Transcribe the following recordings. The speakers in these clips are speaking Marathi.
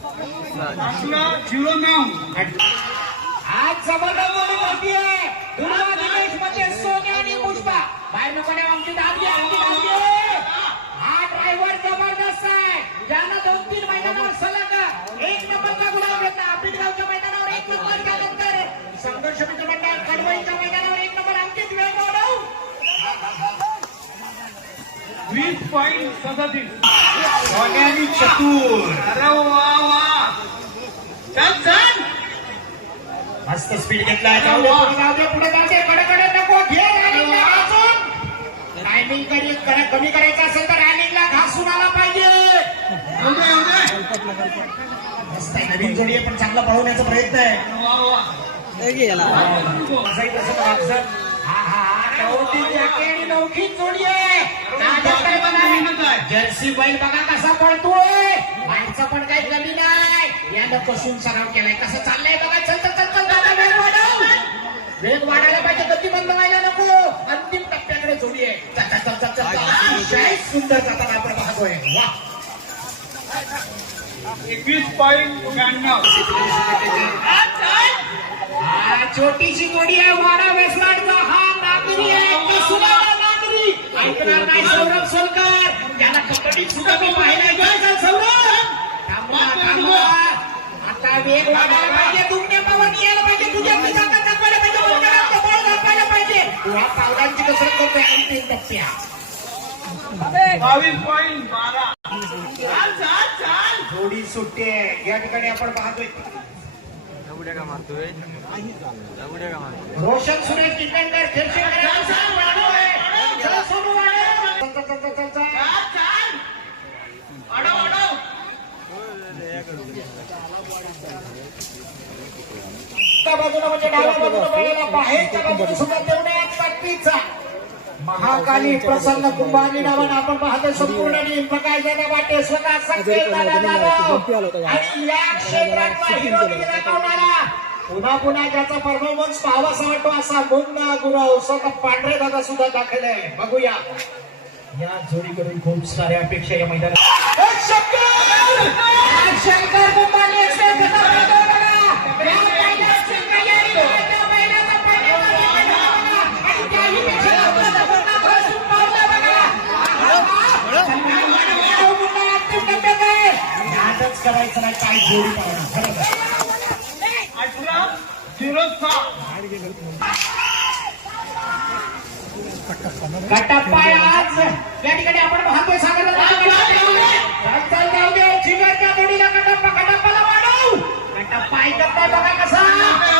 आपला झिरो नऊ आज जबरदस्त जोडी होती आहे दुर्गा दिनेशमध्ये सोन्या आणि पुष्पा बाहेर नको नाही आमची दाबली आमची दाबली हा ड्रायव्हर जबरदस्त आहे ज्यानं दोन तीन मैदानावर सलग एक नंबरचा गुलाब घेतला आंबेडगावच्या मैदानावर एक नंबर त्यानंतर संघर्ष मित्र मंडळ कडवईच्या मैदानावर एक नंबर अंकित वेळगोडव वीस पॉईंट सदतीस. सोन्यानी चतुर अरे वा वा चल चल. मस्त स्पीड घेतला. जाऊ दे पुढे जाऊ दे पुढे जाऊ दे. कडे कडे नको. घे रॅलिंगला घासून. टायमिंग करी करा- कमी करायचं असेल तर रॅलिंगला घासून आला पाहिजे. येऊ दे येऊ दे. मस्त आहे नवीन जोडी आहे पण चांगला पळवण्याचा प्रयत्न आहे. वा वा. असंही तसं वागसर. हा हा हा. नवखी जॅकेट नवखी जोडी आहे. जर्सी बैल बघा कसा पळतोय. माणसं पण काही कमी नाही. यानं कसून सराव केलाय. कसं चाललंय बघा. चल चल चल चल दादा वेग वाढव. वेग वाढायला पाहिजे गती बंद व्हायला नको. अंतिम टप्प्याकडे जोडी आहे. चल चल चल चल चल. चल अतिशय सुंदर जाताना आपण पाहतोय. वा. एकवीस पॉईंट ब्याण्णव. छोटीशी जोडी आहे. वाडा वेसवाडचा हा नागरी आहे. ऐकणार नाही सौरभ सोलकर. त्याला कबड्डीत सुद्धा मी पाहिलाय काय चल सौरभ. थांबवा थांबवा. आता वेग वाढायला पाहिजे. दुखणे पवन यायला पाहिजे. तुझ्या मी ताकद दाखवायला पाहिजे. बळकरांचं बळ दाखवायला पाहिजे. तू पावलांची कसरत करतोय. अंतिम टप्प्या. बावीस पॉईंट बारा. चाल चाल चाल. जोडी सुटते या ठिकाणी आपण पाहतोय. का मारतोय? उड्या का मारतोय? रोशन सुरेश किंडकर खेळशेकर बाजूला म्हणजे डाव्या बाजूला बघायला बाहेरच्या बाजूला सुद्धा महाकाली प्रसन्न कुंभारली नावानं आपण पाहतो संपूर्ण टीम. प्रकाश दादा वाटे स्वतः संकेत दादा जाधव. आणि या क्षेत्रातला दाखवणारा पुन्हा पुन्हा ज्याचा परफॉर्मन्स पाहावासा वाटतो असा मुन्ना गुरव. स्वतः पांढरे दादा सुद्धा दाखल आहे. बघूया. या जोडीकडून खूप साऱ्या अपेक्षा या मैदानात. शंकर! करायचं नाही काय जोडी पाहणार. कटप्पा आज. या ठिकाणी आपण पाहतोय सागर चल जाऊ दे जिगरच्या जोडीला कटप्पा गटप्पाला वाढव. कटप्पा ऐकत नाही बघा कसा.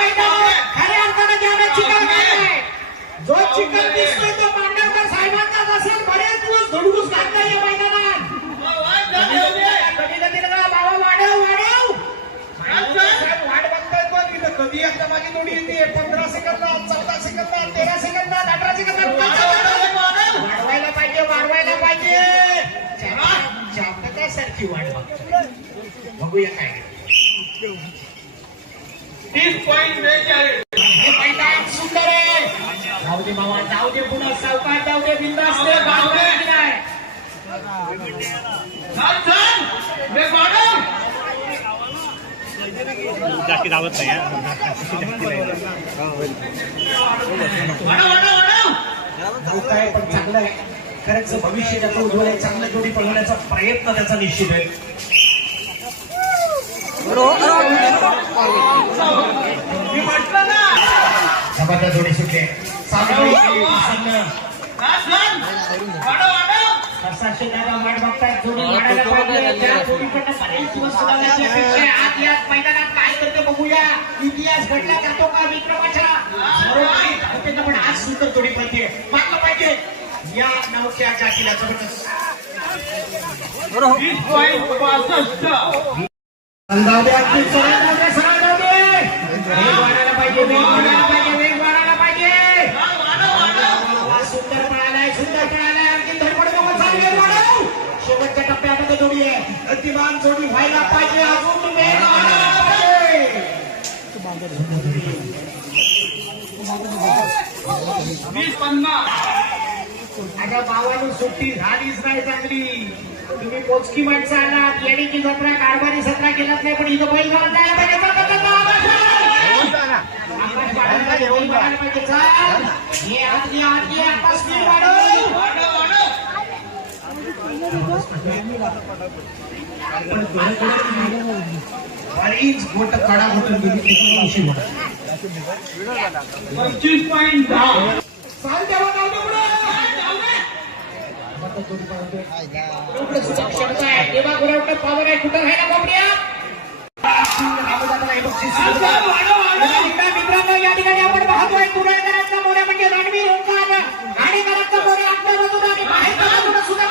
या मैदानात खऱ्या अर्थानं ज्यानं चिखल घातलाय जो चिखल दिसतोय तो मांडवकर साहेबांचाच असेल बरेच दिवस धडूस घातला या मैदानात बाबा वाढव वाढव वाट बघतायत बघ इथं कधी एकदा माझी जोडी येते पंधरा सेकंदात चौदा सेकंदात तेरा सेकंदात अठरा सेकंदात वाढवायला पाहिजे वाढवायला पाहिजे वाट बघतोय बघूया काय तीस पॉईंट बेचाळीस. हे मैदान सुंदर आहे. जाऊ दे बाबा जाऊ दे पुन्हा सावकाश जाऊ दे बिंदास दे जास्ती धावत नाही चांगलं आहे. खरंच भविष्य त्याचं उज्ज्वल आहे चांगलं जोडी पळवण्याचा प्रयत्न त्याचा निश्चित आहे. मी म्हटलं ना जबरदस्त जोडी सुटले सामने प्रसन्न चाल चाल वाढव वाढव कसाशे दादा वाट बघतायत जोडी वाढायला पाहिजे त्या जोडीकडनं बरेच दिवस सुधारण्याची अपेक्षा आहे आज याच मैदानात काय करते बघूया इतिहास घडला जातो का विक्रमाच्या सुंदर जोडी पाहिजे या नवख्या जातीला जबरदस्त सुंदर पळालाय सुंदर पळालाय आणखी धडपड बघून चालू आहे वाढव. शेवटच्या टप्प्यामध्ये जोडी आहे. गतिमान जोडी व्हायला पाहिजे अजून वेग वाढायला पाहिजे. वीस पन्नास. आता भावानं सुट्टी झालीच नाही चांगली. तुम्ही पोचकी माणसं आलात येणीची जत्रा कारभारी सत्रा केलात नाही पण इथं बैल गावात जायला पाहिजे. बरीच मोठ कडा मध्ये. पंचवीस पॉईंट दहा. आहे. कुठं राहिला बाबड्या? मित्रांनो या ठिकाणी आपण पाहतोय कुडाळकरांचा मोऱ्या म्हणजे रणवीर ओंकार घाणेकरांचा मोऱ्या आपल्या बाजूला आणि बाजूला सुद्धा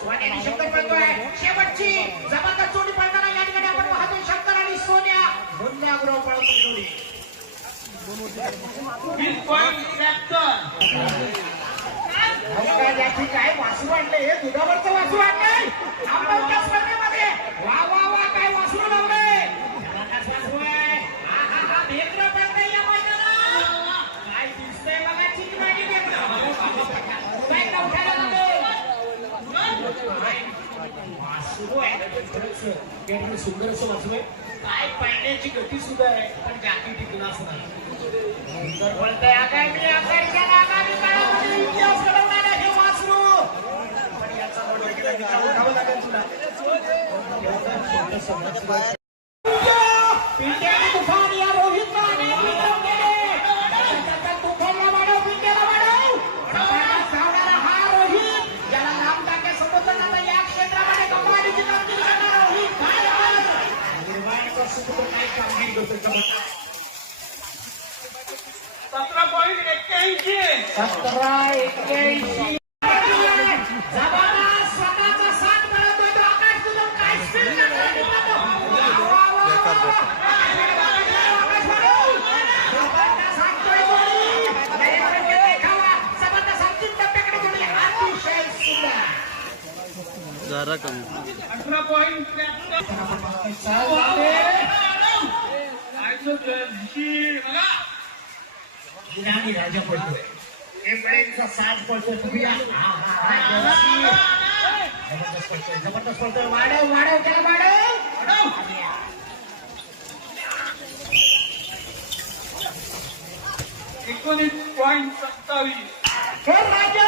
सोन्याने शंकर पळतोय शेवटची जबरदस्त जोडी पळताना या ठिकाणी आपण पाहतो शंकर आणि सोन्या दोन्ही अग्रह पळतो जोडी काय वासू हे दुधावरचं वासू वाढलंय आंबवच्या स्पर्धेमध्ये वा वा वा काय वासू लावलंय वासू आहे. हा, हा, या काय दिसतंय बघा वासू आहे सुंदर असं वासू आहे काय पाळण्याची गती सुद्धा आहे पण जाती टिकला नाही बोलतोय आगामी आघाडीच्या नागामी काळामध्ये इतिहास घडवणारं हे वासरू. पण याचा मोठा केला तिचा उठावं लागेल तुला. पिंट्याने तुफान या रोहितला अनेक विक्रम केले. त्याचा तुफानला वाढव, पिंट्याला वाढव. जबरदस्त धावणारा हा रोहित. ज्याला लांब टाके समजलं आता या क्षेत्रामध्ये कमालीची कामगिरी करणारा रोहित. काय आहे? निर्माणचं सुंदर काय कामगिरी करतोय जबरदस्त. सतरा पॉईंट एक्क्याऐंशी सतरा एक्क्याऐंशी जबरदस्त स्वतःचा साथ मिळवतोय तो आकाश तुझं काय स्पीड करतोय तुला तो. वा, वा, वा. आकाश वाढव. जबरदस्त हाकतोय जोडी. नरेंद्र देखावा. जबरदस्त अंतिम टप्प्याकडे जोडी. अतिशय सुंदर. जरा कमी. अठरा पॉईंट राजा पडतोय. जबरदस्त पडतोय जबरदस्त पडतोय वाढव वाढव त्याला वाढव. एकोणीस पॉईंट सत्तावीस. हे राजा.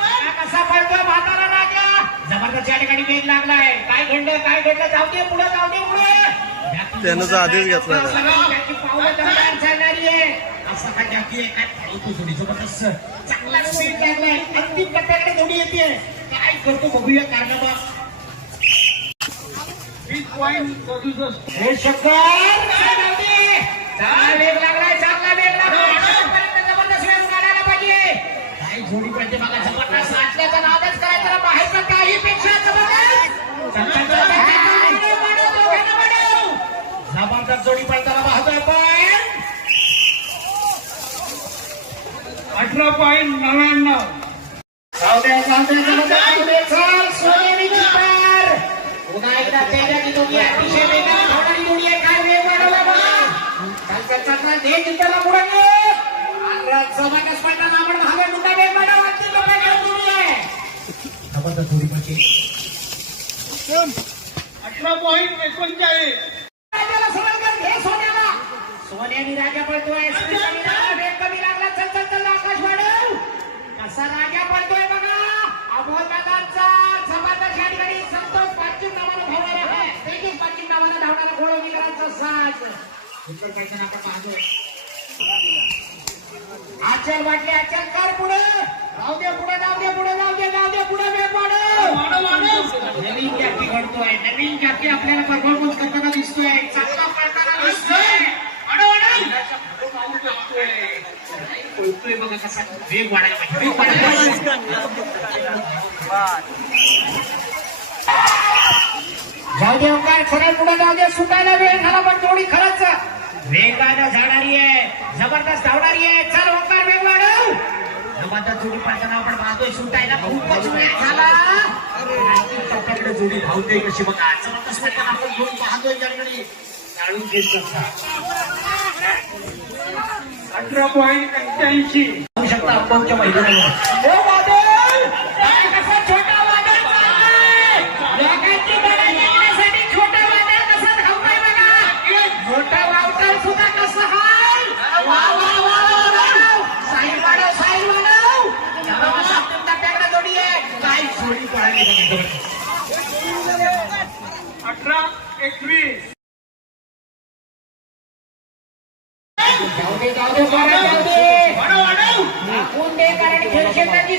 हा कसा पडतोय म्हातारा राजा? जबरदस्त या ठिकाणी वेग लागलाय. काय घडलं काय घडलं? जाऊ दे पुढे जाऊ दे पुढे. त्यानं आधीच घेतला ना. त्याची पावलं दरम्यान चालणारी आहे हा आहे काय फालतू जोडी जबरदस्त. चांगला स्पीड लागलाय अंतिम टप्प्याकडे जोडी येते. काय करतो बघूया कारनामा. वीस पॉईंट सदुसष्ट हे शंकर चांगला वेग लागलाय चांगला वेग लागलाय जबरदस्त वेग काढायला पाहिजे. काय जोडी पाहिजे बघा जबरदस्त आतल्याचा नादच करायचा बाहेरचा काही पेक्षा जबरदस्त. चल, चल, चल, चल, चल, चल, वाढव, वाढव, दोघांना वाढव. जबरदस्त जोडी अठरा पॉईंट नव्याण्णव. पुन्हा एकदा तेजाची जोडी आहे. अतिशय वेगाने धावणारी जोडी आहे. काय वेग वाढवला बघा. चल, चल, चल, चल, दे जिंकायला पुढे ये. आणि जबरदस्त स्पर्धा आपण भागे मुद्दा वेग वाढव. अंतिम टप्प्याकडे जोडी आहे. जबरदस्त जोडी. अठरा पॉईंट एकोणचाळीस राजाला सरळ कर, घे सोन्याला. सोन्यानी राजा पळतोय कसा राजा पळतोय बघा. अमोल दादांचा जबरदस्त या ठिकाणी संतोष पाचीम नावानं आहे. तेजस नावानं धावणारा साज. आपण आचल वाटले आचल. कर पुढे. राहू दे पुढे जाऊ दे पुढे जाऊ दे जाऊ दे पुढे वेग वाढव नवीन जाती घडतोय नवीन जाती आपल्याला परफॉर्मन्स करताना दिसतोय. चांगला पळताना दिसतोय. वाढव, वाढव. पळतोय बघा कसा वेग वाढायला जाऊ दे काय खरं पुढे जाऊ दे सुटायला वेळ झाला पण थोडी खरंच वेगानं जाणारी आहे जबरदस्त धावणारी आहे. चल ओंकार वेग वाढव. जबरदस्त जोडी पाहताना आपण पाहतोय सुटायला खूपच वेळ झाला. आणखी टप्प्याकडे जोडी धावते कशी बघा. जबरदस्त वाटतं आपण घेऊन पाहतोय ज्याकडे जाळून घेत कसा अठरा पॉईंट एक्क्याऐंशी. पाहू शकता अप्पाच्या मैदानावर. ओ वादळ काय कसा छोटा वादळ चाललाय लोकांची गाडी घेण्यासाठी छोटा वादळ कसा धावताय बघा मोठा वावटळ सुद्धा कसं हाय वा वा वा वा वा साईल वाढव साईल वाढव जबरदस्त अंतिम टप्प्याकडे जोडी आहे काय जोडी पळाली बघा अठरा एकवीस जाऊ दे जाऊ दे बरं जाऊ दे वाढव वाढव दाखवून दे कारण खेळ क्षेत्राची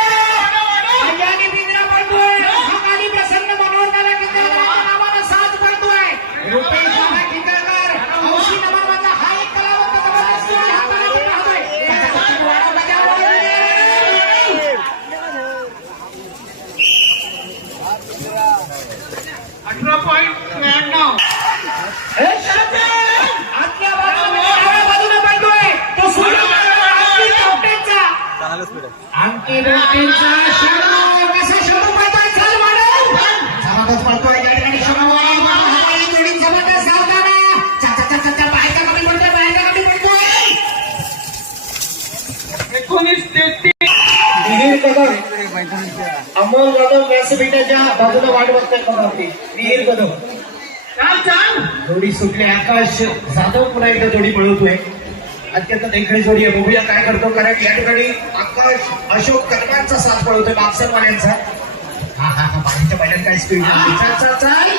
एकोणीस कदम. अमोल कदम व्यासपीठाच्या बाजूला वाट बघताय कमावती मिहिर कदम. चाल. जोडी सुटली. आकाश जाधव पुन्हा एकदा जोडी पळवतोय. अत्यंत देखणी जोडी आहे. बघूया काय करतो. कारण या ठिकाणी आकाश अशोक कर्मांचा साथ पळवतोय. मागसरवाल्यांचा हा हा हा. बाकीच्या पहिल्यात काय स्पीड चाल चाल चाल.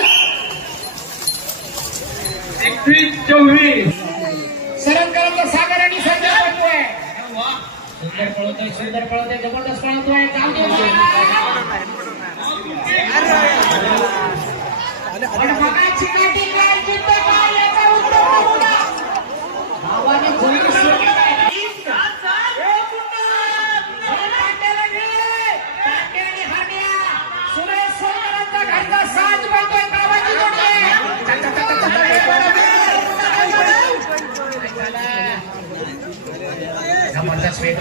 एकवीस चोवीस. सरंकरांचा सागर आणि सुंदर पळवतोय सुंदर पळवतोय जबरदस्त पळवतोय. जाऊ दे पण बघा चिकाटी काय जिद्द काय याचा उत्तर बघू ना. भावाने जोडी सुटली नाही. हे पुन्हा. हे तात्याला घे. तात्या आणि हरण्या. सुरेश सोनकरांचा घरचा साज पळतोय गावाची जोडी आहे. चल, चल, चल, चल, चल, एक वाढव, एक वाढव. जबरदस्त वेग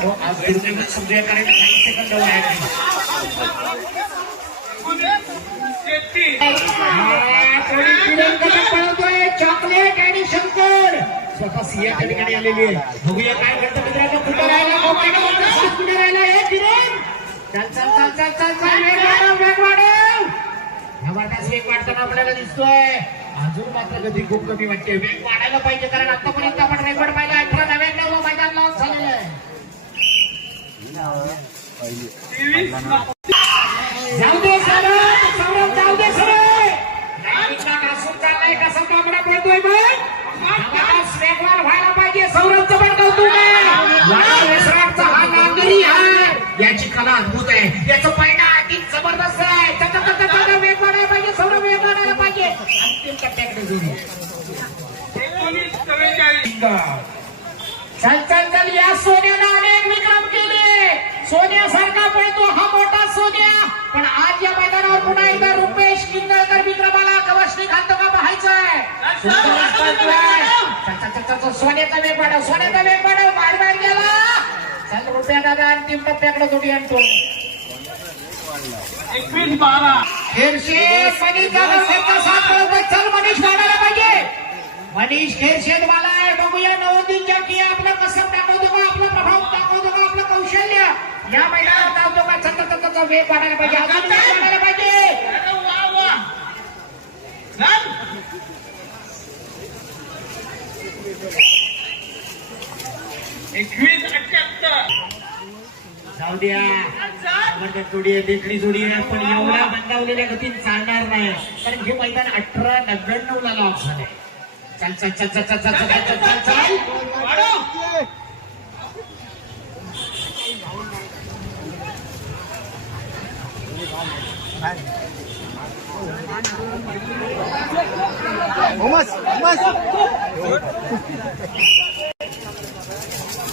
लागला होता मित्रांनो आज वेळोवेळी सूर्याकडे काही सेकंद वाया तेहतीस चॉकलेट आणि शंकर. स्वतः सिया त्या ठिकाणी आलेली आहे बघूया काय करतं मित्रांनो कुठे राहिला कुठे राहिला हे किरण चल चल चल चल चल चल वेग वाढव ह्या वाढव वेग वाढताना आपल्याला दिसतोय अजून मात्र गती खूप कमी वाटते वेग वाढायला पाहिजे कारण आतापर्यंत आपण रेकॉर्ड पाहिला अठरा नव्याण्णव मैदान लॉस झालेलं आहे जाऊ दे सौरभ जाऊ दे कसा कामडा पडतोय वेगवान व्हायला पाहिजे सौरभचं पण कौतुक आहे हा आहे याची कला अद्भुत आहे. याचं पहिला अति जबरदस्त आहे. त्याचा त्याचा पाहिजे सौरभ वेग पाहिजे. अंतिम टप्प्याकडे घेऊन एकोणीस चव्वेचाळीस चल चल चल सोन्याचा वेग सोन्याचा वेग बाहेर बाहेर गेला. चल रुपया दादा अंतिम टप्प्याकडे जोडी आणतो. एकवीस बारा. खेरशे मनीष दादा सरका सात रुपये चल मनीष वाढायला पाहिजे. मनीष खेरशेद मला आहे बघूया नवोदीनच्या की आपलं कसं दाखवतो का आपला प्रभाव दाखवतो का आपलं कौशल्य. या मैदानात दाखवतो का सतत सतत वेग वाढायला पाहिजे. अजून वेग वाढायला पाहिजे. चल. एकवीस अठ्याहत्तर. जाऊ द्या. म्हणजे जोडी आहे देखणी जोडी आहे पण एवढ्या मंदावलेल्या गतीत चालणार नाही. कारण हे मैदान अठरा नव्याण्णव ला लॉक झाले चल चल चल चल चल चल चल चल चल चल. चला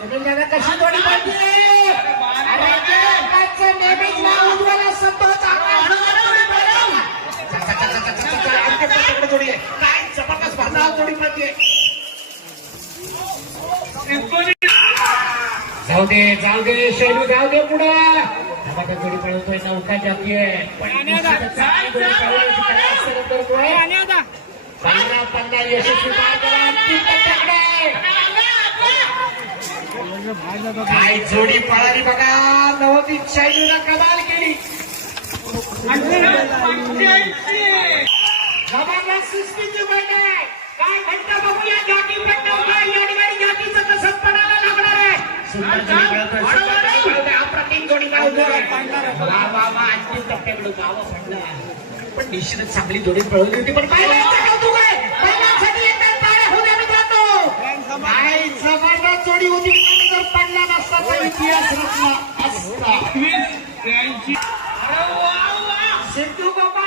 म्हणून दादा कशी थोडी पडली काय जबरदस्त भाजला थोडी पडली जाऊ दे जाऊ दे शैलू जाऊ दे पुढे. धमाका जोडी पळवतोय नौका जातीय पंधरा पंधरा यशस्वी काय जोडी पळाली बघा. नवदीप शैलीला कमाल केली. जबरदस्त आहे. काय घंटा बघूया. जॉकी या ठिकाणी जॉकीचं कसं पडायला लागणार आहे. अप्रतिम टप्प्याकडे पण निश्चितच चांगली जोडी पळवली होती. पण काय कौतुक आहे. इतिहास रचना असता सिद्धू बाबा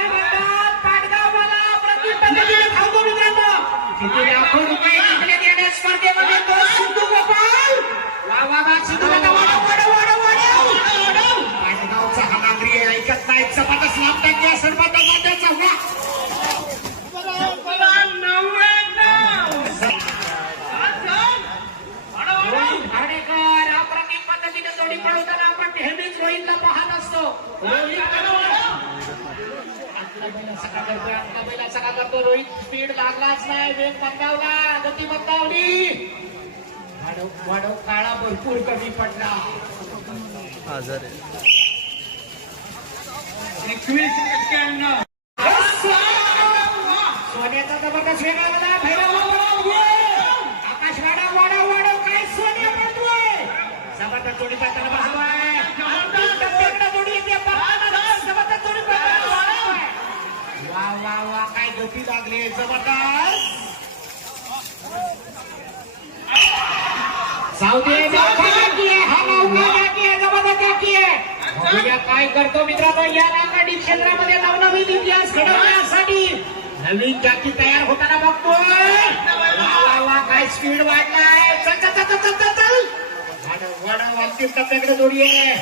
करतोय आपला करतो रोहित. स्पीड लागलाच नाही. वेग गती वाढव वाढव. काळा भरपूर कमी पडला. एकवीस एक्क्याण्णव. सोन्याचा जबरदस्त वेगळा झाला भैरव आकाश वाडा वाडा वाडव काय सोन्या पडतोय? जबरदस्त टप्प्याकडे जोडी येते पाहताना जबरदस्त जोडी पाहताना बसवाय. वा वा वा काय गती लागली जबरदस्त साऊदी नौका जाती आहे हा नौका जाती आहे जबरदस्त जाती आहे बघूया काय करतो मित्रांनो? या नाकाडी क्षेत्रामध्ये नवनवीन इतिहास घडवण्यासाठी नवीन जाती तयार होताना बघतोय. वा काय स्पीड वाढलाय? चल चल चल चल चल चल. वाढव वाढव अंतिम टप्प्याकडे जोडी आहे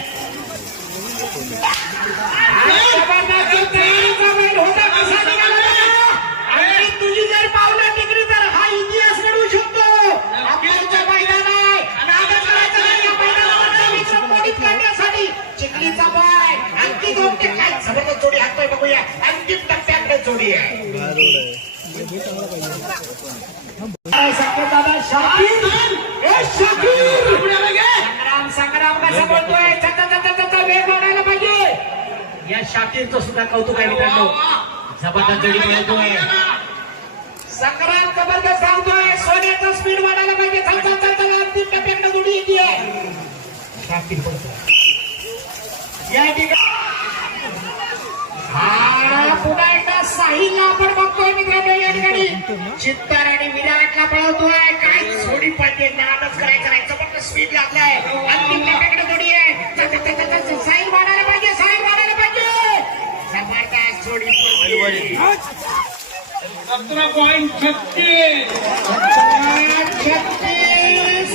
जबरदस्त तयारीचा वेळ होता कसा निघाला? तुझी जर पावलं टिकली तर हा इतिहास घडवू शकतो. आपल्याचं मैदान आहे नादच करायचं नाही या मैदानावरचा विक्रम मोडीत काढण्यासाठी चिखलीचा बॉय आणखी दोन ते काय जबरदस्त जोडी हातपाय बघूया. अंतिम टप्प्याकडे जोडी आहे. दादा शाकीर ए शाकीर संग्राम संग्राम कसा बोलतोय? चचा चचा चचा वेग वाढायला पाहिजे. या शाकीरचं सुद्धा कौतुक आहे मित्रांनो. जबरदस्त जोडी बोलतोय. संग्राम जबरदस्त सांगतोय सोन्याचा स्पीड वाढायला पाहिजे. चल चल चल चल. अंतिम टप्प्याकडे जोडी येते. शाकीर बोलतोय या ठिकाणी हा पुन्हा एकदा साहिलला आपण बघतोय मित्रांनो या ठिकाणी. चित्तर आणि विराटला पळवतोय. काय सोडी पडते नादच करायचं नाही. जबरदस्त स्पीड लागलाय. अंतिम टप्प्याकडे जोडी आहे. साईड मारायला पाहिजे साईड मारायला पाहिजे. जबरदस्त जोडी. सतरा पॉईंट छत्तीस. छत्तीस.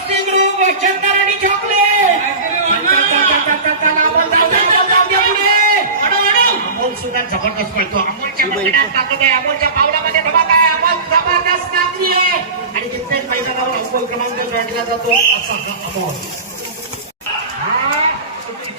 आणि चॉकलेट अमोल सुद्धा जबरदस्त करतो अमोलच्या मैदानात ताकद आहे अमोलच्या पावलामध्ये धमाका आहे अमोल जबरदस्त नाती आहे आणि कित्येक मैदानावर अमोल क्रमांक जोडला जातो असा अमोल.